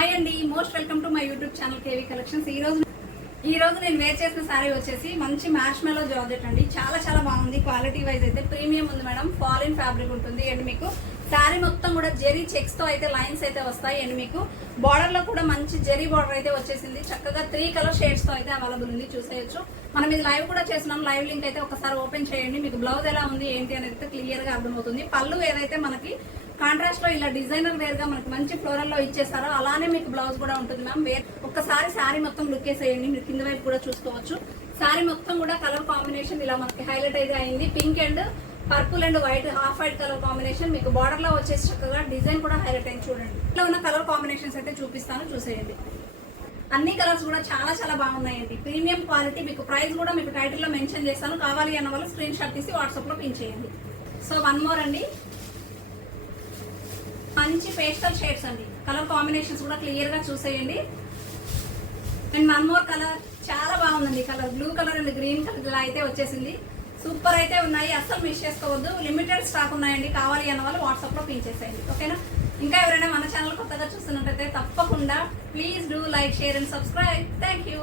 Hi అండి, most welcome to my YouTube channel KV collections. ఈ రోజు నేను వేర్ చేసిన శారీ వచ్చేసి మంచి మ్యాష్ మెలో జార్జెట్ అండి. చాలా బాగుంది. క్వాలిటీ వైజ్ అయితే ప్రీమియం ఉంది మేడం. ఫాలిన్ ఫ్యాబ్రిక్ ఉంటుంది అండ్ మీకు శారీ మొత్తం కూడా జెరీ చెక్స్ తో అయితే లైన్స్ అయితే వస్తాయి అండ్ మీకు బార్డర్ లో కూడా మంచి జెరీ బార్డర్ అయితే వచ్చేసింది. చక్కగా 3 కలర్ షేడ్స్ తో అయితే అవైలబుల్ ఉంది. చూసేయచ్చు. మనం ఇది లైవ్ కూడా చేస్తున్నాం. లైవ్ లింక్ అయితే ఒకసారి ఓపెన్ చేయండి. మీకు బ్లౌజ్ ఎలా ఉంది ఏంటి అనేది క్లియర్ గా అర్థమవుతుంది. పళ్ళు ఏదైతే మనకి కాంట్రాస్ట్ లో ఇలా డిజైనర్ వేర్ గా మనకి మంచి ఫ్లోరల్ లో ఇచ్చేస్తారో అలానే మీకు బ్లౌజ్ కూడా ఉంటుంది మ్యామ్. ఒక్కసారి శారీ మొత్తం లుక్ వేసేయండి. మీరు కింద వైపు కూడా చూసుకోవచ్చు. శారీ మొత్తం కూడా కలర్ కాంబినేషన్ ఇలా మనకి హైలైట్ అయితే అయింది. Pink and purple and white, half white colour combination. మీకు బార్డర్ లో వచ్చేసి చక్కగా డిజైన్ కూడా హైలైట్ అయింది. చూడండి, ఇలా ఉన్న కలర్ కాంబినేషన్స్ అయితే చూపిస్తాను, చూసేయండి. అన్ని కలర్స్ కూడా చాలా బాగున్నాయండి. Premium quality. మీకు ప్రైస్ కూడా మీకు టైటిల్ లో మెన్షన్ చేస్తాను. కావాలి అన్న వాళ్ళు స్క్రీన్ షాట్ తీసి వాట్సాప్ లో పిన్ చేయండి. సో వన్ మోర్ అండి, మంచి పేస్టల్ షేడ్స్ అండి. కలర్ కాంబినేషన్స్ కూడా క్లియర్ గా చూసేయండి. అండ్ వన్ మోర్ కలర్ చాలా బాగుందండి. Colour blue colour and green colour ఇలా అయితే వచ్చేసింది. సూపర్ అయితే ఉన్నాయి. అస్సలు మిస్ చేసుకోవద్దు. లిమిటెడ్ స్టాక్ ఉన్నాయండి. కావాలి అన్న వాళ్ళు వాట్సాప్ లో పిన్ చేసేయండి. ఓకేనా? ఇంకా ఎవరైనా మన ఛానల్ కొత్తగా చూస్తున్నట్టయితే తప్పకుండా please do like, share and subscribe. Thank you.